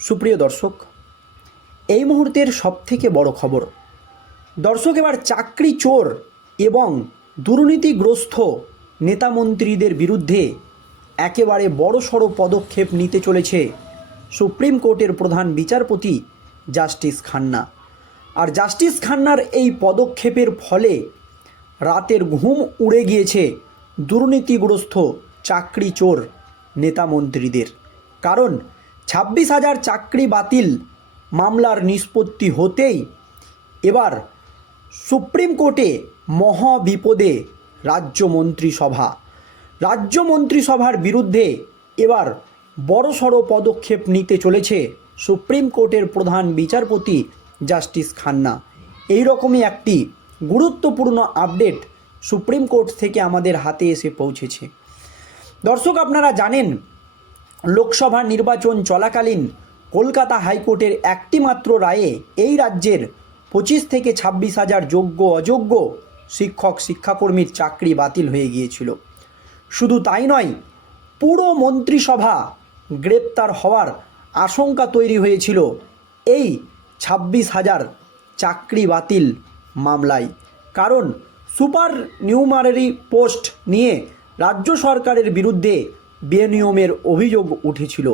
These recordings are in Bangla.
সুপ্রিয় দর্শক, এই মুহূর্তের সবথেকে বড় খবর। দর্শক, এবার চাকরি চোর এবং দুর্নীতিগ্রস্ত নেতামন্ত্রীদের বিরুদ্ধে একেবারে বড়সড় পদক্ষেপ নিতে চলেছে সুপ্রিম কোর্টের প্রধান বিচারপতি জাস্টিস খান্না। আর জাস্টিস খান্নার এই পদক্ষেপের ফলে রাতের ঘুম উড়ে গিয়েছে দুর্নীতিগ্রস্ত চাকরি চোর নেতামন্ত্রীদের কারণ ছাব্বিশ হাজার চাকরি বাতিল মামলার নিষ্পত্তি হতেই এবার সুপ্রিম কোর্টে মহাবিপদে রাজ্য মন্ত্রিসভা রাজ্য মন্ত্রিসভার বিরুদ্ধে এবার বড়সড় পদক্ষেপ নিতে চলেছে সুপ্রিম কোর্টের প্রধান বিচারপতি জাস্টিস খান্না। এই রকমই একটি গুরুত্বপূর্ণ আপডেট সুপ্রিম কোর্ট থেকে আমাদের হাতে এসে পৌঁছেছে। দর্শক, আপনারা জানেন লোকসভা নির্বাচন চলাকালীন কলকাতা হাইকোর্টের একটি মাত্র রায়ে এই রাজ্যের পঁচিশ থেকে ছাব্বিশ হাজার যোগ্য অযোগ্য শিক্ষক, শিক্ষাকর্মীর চাকরি বাতিল হয়ে গিয়েছিল। শুধু তাই নয়, পুরো মন্ত্রিসভা গ্রেপ্তার হওয়ার আশঙ্কা তৈরি হয়েছিল এই ছাব্বিশ হাজার চাকরি বাতিল মামলায়। কারণ সুপার নিউমারারি পোস্ট নিয়ে রাজ্য সরকারের বিরুদ্ধে বেনিয়মের অভিযোগ উঠেছিল।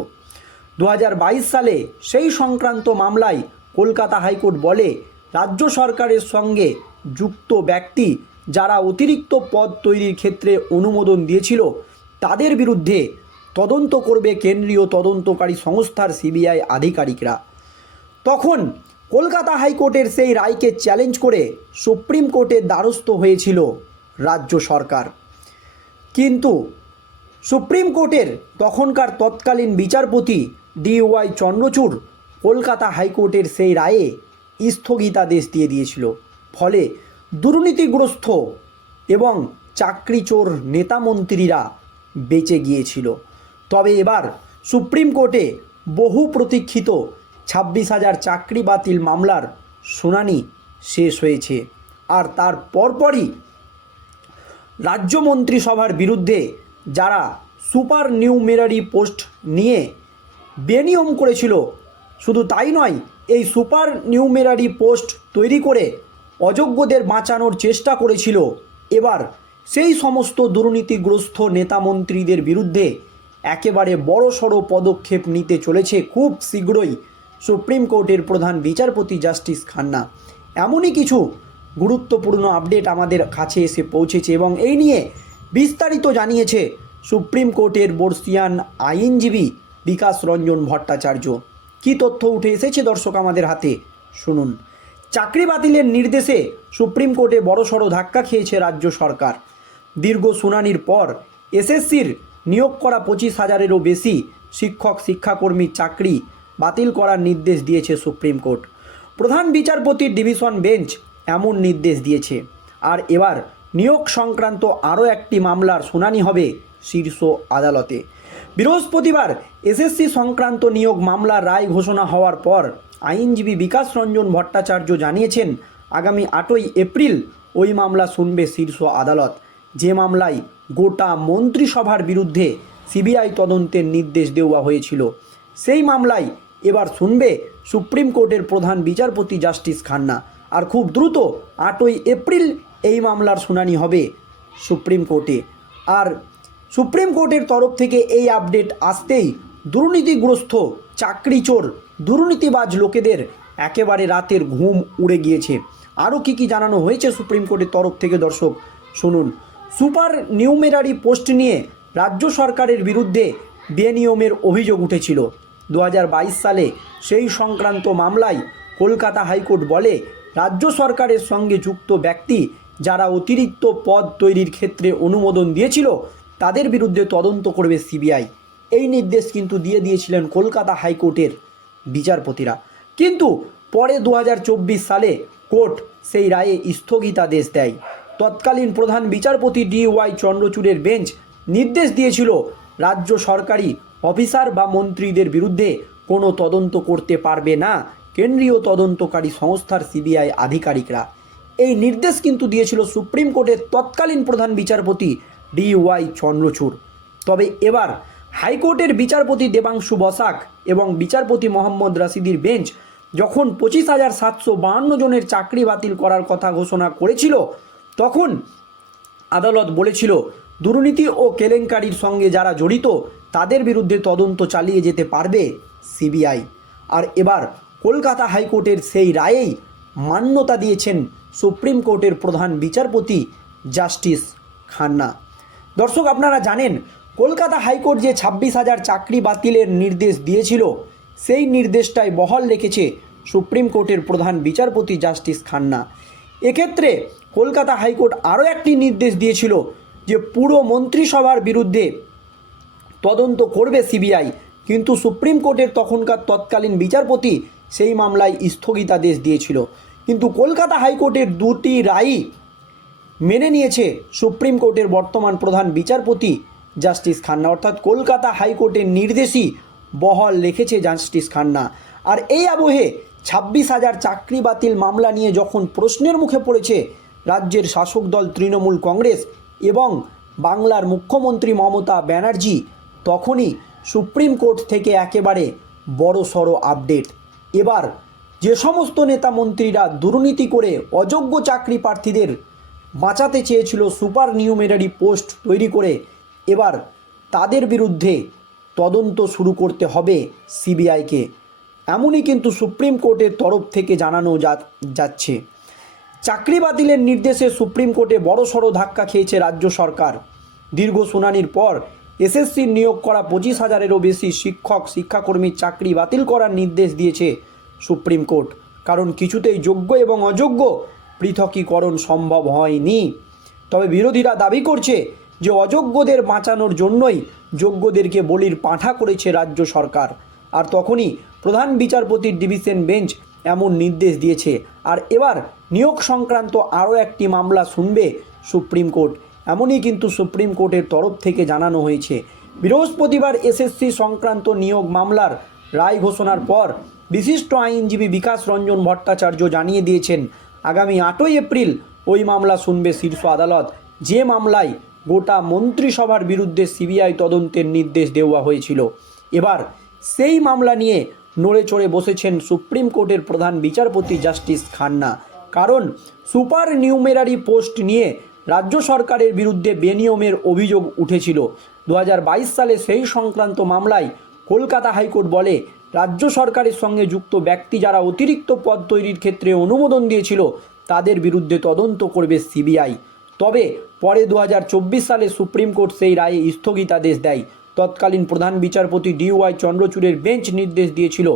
দু হাজার বাইশ সালে সেই সংক্রান্ত মামলায় কলকাতা হাইকোর্ট বলে রাজ্য সরকারের সঙ্গে যুক্ত ব্যক্তি যারা অতিরিক্ত পদ তৈরির ক্ষেত্রে অনুমোদন দিয়েছিল, তাদের বিরুদ্ধে তদন্ত করবে কেন্দ্রীয় তদন্তকারী সংস্থার সিবিআই আধিকারিকরা। তখন কলকাতা হাইকোর্টের সেই রায়কে চ্যালেঞ্জ করে সুপ্রিম কোর্টের দ্বারস্থ হয়েছিল রাজ্য সরকার। কিন্তু সুপ্রিম কোর্টের তখনকার তৎকালীন বিচারপতি ডিওয়াই চন্দ্রচূড় কলকাতা হাইকোর্টের সেই রায়ে স্থগিতাদেশ দিয়ে দিয়েছিল। ফলে দুর্নীতিগ্রস্ত এবং চাকরিচোর নেতামন্ত্রীরা বেঁচে গিয়েছিল। তবে এবার সুপ্রিম কোর্টে বহু প্রতীক্ষিত ছাব্বিশ হাজার চাকরি বাতিল মামলার শুনানি শেষ হয়েছে। আর তার পরপরই রাজ্য মন্ত্রিসভার বিরুদ্ধে যারা সুপার নিউমেরারি পোস্ট নিয়ে বেনিয়ম করেছিল। শুধু তাই নয়, এই সুপার নিউমেরারি পোস্ট তৈরি করে অযোগ্যদের বাঁচানোর চেষ্টা করেছিল। এবার সেই সমস্ত দুর্নীতিগ্রস্ত নেতামন্ত্রীদের বিরুদ্ধে একেবারে বড়সড় পদক্ষেপ নিতে চলেছে খুব শীঘ্রই সুপ্রিম কোর্টের প্রধান বিচারপতি জাস্টিস খান্না। এমনই কিছু গুরুত্বপূর্ণ আপডেট আমাদের কাছে এসে পৌঁছেছে এবং এই নিয়ে বিস্তারিত জানিয়েছে সুপ্রিম কোর্টের বর্ষিয়ান আইনজীবী বিকাশ রঞ্জন ভট্টাচার্য। কি তথ্য উঠে এসেছে দর্শক আমাদের হাতে? শুনুন। চাকরি বাতিলের নির্দেশে সুপ্রিম কোর্টে বড়সড় ধাক্কা খেয়েছে রাজ্য সরকার। দীর্ঘ শুনানির পর এসএসসির নিয়োগ করা পঁচিশ হাজারেরও বেশি শিক্ষক শিক্ষাকর্মীর চাকরি বাতিল করার নির্দেশ দিয়েছে সুপ্রিম কোর্ট। প্রধান বিচারপতির ডিভিশন বেঞ্চ এমন নির্দেশ দিয়েছে। আর এবার নিয়োগ সংক্রান্ত আরও একটি মামলার শুনানি হবে শীর্ষ আদালতে। বৃহস্পতিবার এসএসসি সংক্রান্ত নিয়োগ মামলার রায় ঘোষণা হওয়ার পর আইনজীবী বিকাশ রঞ্জন ভট্টাচার্য জানিয়েছেন, আগামী আটই এপ্রিল ওই মামলা শুনবে শীর্ষ আদালত। যে মামলায় গোটা মন্ত্রিসভার বিরুদ্ধে সিবিআই তদন্তের নির্দেশ দেওয়া হয়েছিল, সেই মামলায় এবার শুনবে সুপ্রিম কোর্টের প্রধান বিচারপতি জাস্টিস খান্না। আর খুব দ্রুত আটই এপ্রিল এই মামলার শুনানি হবে সুপ্রিম কোর্টে। আর সুপ্রিম কোর্টের তরফ থেকে এই আপডেট আসতেই দুর্নীতিগ্রস্ত চাকরিচোর দুর্নীতিবাজ লোকেদের একেবারে রাতের ঘুম উড়ে গিয়েছে। আরও কি কি জানানো হয়েছে সুপ্রিম কোর্টের তরফ থেকে দর্শক, শুনুন। সুপার নিউমেরারি পোস্ট নিয়ে রাজ্য সরকারের বিরুদ্ধে বেনিয়মের অভিযোগ উঠেছিল। দু হাজার বাইশ সালে সেই সংক্রান্ত মামলায় কলকাতা হাইকোর্ট বলে রাজ্য সরকারের সঙ্গে যুক্ত ব্যক্তি যারা অতিরিক্ত পদ তৈরির ক্ষেত্রে অনুমোদন দিয়েছিল, তাদের বিরুদ্ধে তদন্ত করবে সিবিআই। এই নির্দেশ কিন্তু দিয়ে দিয়েছিলেন কলকাতা হাইকোর্টের বিচারপতিরা। কিন্তু পরে দু হাজার চব্বিশ সালে কোর্ট সেই রায়ে স্থগিতাদেশ দেয়। তৎকালীন প্রধান বিচারপতি ডি ওয়াই চন্দ্রচূড়ের বেঞ্চ নির্দেশ দিয়েছিল রাজ্য সরকারি অফিসার বা মন্ত্রীদের বিরুদ্ধে কোনো তদন্ত করতে পারবে না। কেন্দ্রীয় তদন্তকারী সংস্থার সিবিআই আধিকারিকরা এই নির্দেশ কিন্তু দিয়েছিল সুপ্রিম কোর্টের তৎকালীন প্রধান বিচারপতি ডি ওয়াই চন্দ্রচূড়। তবে এবার হাইকোর্টের বিচারপতি দেবাংশু বসাক এবং বিচারপতি মোহাম্মদ রাশিদির বেঞ্চ যখন পঁচিশ হাজার সাতশো বাহান্ন জনের চাকরি বাতিল করার কথা ঘোষণা করেছিল, তখন আদালত বলেছিল, দুর্নীতি ও কেলেঙ্কারির সঙ্গে যারা জড়িত, তাদের বিরুদ্ধে তদন্ত চালিয়ে যেতে পারবে সিবিআই। আর এবার কলকাতা হাইকোর্টের সেই রায়েই মান্যতা দিয়েছেন সুপ্রিম কোর্টের প্রধান বিচারপতি জাস্টিস খান্না। দর্শক, আপনারা জানেন, কলকাতা হাইকোর্ট যে ছাব্বিশ হাজার চাকরি বাতিলের নির্দেশ দিয়েছিল, সেই নির্দেশটাই বহাল রেখেছে সুপ্রিম কোর্টের প্রধান বিচারপতি জাস্টিস খান্না। এক্ষেত্রে কলকাতা হাইকোর্ট আরও একটি নির্দেশ দিয়েছিল যে পুরো মন্ত্রিসভার বিরুদ্ধে তদন্ত করবে সিবিআই। কিন্তু সুপ্রিম কোর্টের তখনকার তৎকালীন বিচারপতি সেই মামলায় স্থগিতাদেশ দিয়েছিল। কিন্তু কলকাতা হাইকোর্টের দুটি রায়ই মেনে নিয়েছে সুপ্রিম কোর্টের বর্তমান প্রধান বিচারপতি জাস্টিস খান্না। অর্থাৎ কলকাতা হাইকোর্টের নির্দেশই বহল রেখেছে জাস্টিস খান্না। আর এই আবহে ছাব্বিশ হাজার চাকরি বাতিল মামলা নিয়ে যখন প্রশ্নের মুখে পড়েছে রাজ্যের শাসক দল তৃণমূল কংগ্রেস এবং বাংলার মুখ্যমন্ত্রী মমতা ব্যানার্জি, তখনই সুপ্রিম কোর্ট থেকে একেবারে বড় সড়ো আপডেট। এবার যে সমস্ত নেতা মন্ত্রীরা দুর্নীতি করে অযোগ্য চাকরি প্রার্থীদের বাঁচাতে চেয়েছিল সুপার নিউমেরারি পোস্ট তৈরি করে, এবার তাদের বিরুদ্ধে তদন্ত শুরু করতে হবে সিবিআইকে। এমনই কিন্তু সুপ্রিম কোর্টের তরফ থেকে জানানো যাচ্ছে। চাকরি বাতিলের নির্দেশে সুপ্রিম কোর্টে বড়সড় ধাক্কা খেয়েছে রাজ্য সরকার। দীর্ঘ শুনানির পর এসএসসির নিয়োগ করা পঁচিশ হাজারেরও বেশি শিক্ষক শিক্ষাকর্মীর চাকরি বাতিল করার নির্দেশ দিয়েছে সুপ্রিম কোর্ট। কারণ কিছুতেই যোগ্য এবং অযোগ্য পৃথকীকরণ সম্ভব হয়নি। তবে বিরোধীরা দাবি করছে যে অযোগ্যদের বাঁচানোর জন্যই যোগ্যদেরকে বলির পাঁঠা করেছে রাজ্য সরকার। আর তখনই প্রধান বিচারপতির ডিভিশন বেঞ্চ এমন নির্দেশ দিয়েছে। আর এবার নিয়োগ সংক্রান্ত আরও একটি মামলা শুনবে সুপ্রিম কোর্ট। এমনই কিন্তু সুপ্রিম কোর্টের তরফ থেকে জানানো হয়েছে। বৃহস্পতিবার এসএসসি সংক্রান্ত নিয়োগ মামলার রায় ঘোষণার পর বিশিষ্ট আইনজীবী বিকাশ রঞ্জন ভট্টাচার্য জানিয়ে দিয়েছেন, আগামী আটই এপ্রিল ওই মামলা শুনবে শীর্ষ আদালত। যে মামলায় গোটা মন্ত্রিসভার বিরুদ্ধে সিবিআই তদন্তের নির্দেশ দেওয়া হয়েছিল। এবার সেই মামলা নিয়ে নড়ে চড়ে বসেছেন সুপ্রিম কোর্টের প্রধান বিচারপতি জাস্টিস খান্না। কারণ সুপার নিউমেরারি পোস্ট নিয়ে রাজ্য সরকারের বিরুদ্ধে বেনিয়মের অভিযোগ উঠেছিল। দু হাজার বাইশ সালে সেই সংক্রান্ত মামলায় কলকাতা হাইকোর্ট বলে, রাজ্য সরকারের সঙ্গে যুক্ত ব্যক্তি যারা অতিরিক্ত পদ তৈরির ক্ষেত্রে অনুমোদন দিয়েছিল, তাদের বিরুদ্ধে তদন্ত করবে সিবিআই। তবে পরে দু হাজার চব্বিশ সালে সুপ্রিম কোর্ট সেই রায়ে স্থগিতাদেশ দেয়। তৎকালীন প্রধান বিচারপতি ডিওয়াই চন্দ্রচূড়ের বেঞ্চ নির্দেশ দিয়েছিল,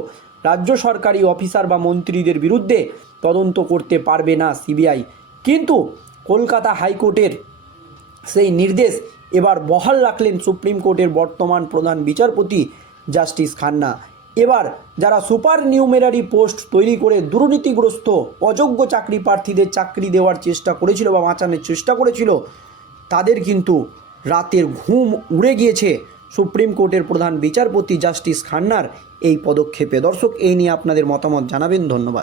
রাজ্য সরকারি অফিসার বা মন্ত্রীদের বিরুদ্ধে তদন্ত করতে পারবে না সিবিআই। কিন্তু কলকাতা হাইকোর্টের সেই নির্দেশ এবার বহাল রাখলেন সুপ্রিম কোর্টের বর্তমান প্রধান বিচারপতি জাস্টিস খান্না। এবার যারা সুপার নিউমেরারি পোস্ট তৈরি করে দুর্নীতিগ্রস্ত, অযোগ্য চাকরি প্রার্থীদের চাকরি দেওয়ার চেষ্টা করেছিল বা বাঁচানোর চেষ্টা করেছিল, তাদের কিন্তু রাতের ঘুম উড়ে গিয়েছে সুপ্রিম কোর্টের প্রধান বিচারপতি জাস্টিস খান্নার এই পদক্ষেপে। দর্শক, এই নিয়ে আপনাদের মতামত জানাবেন। ধন্যবাদ।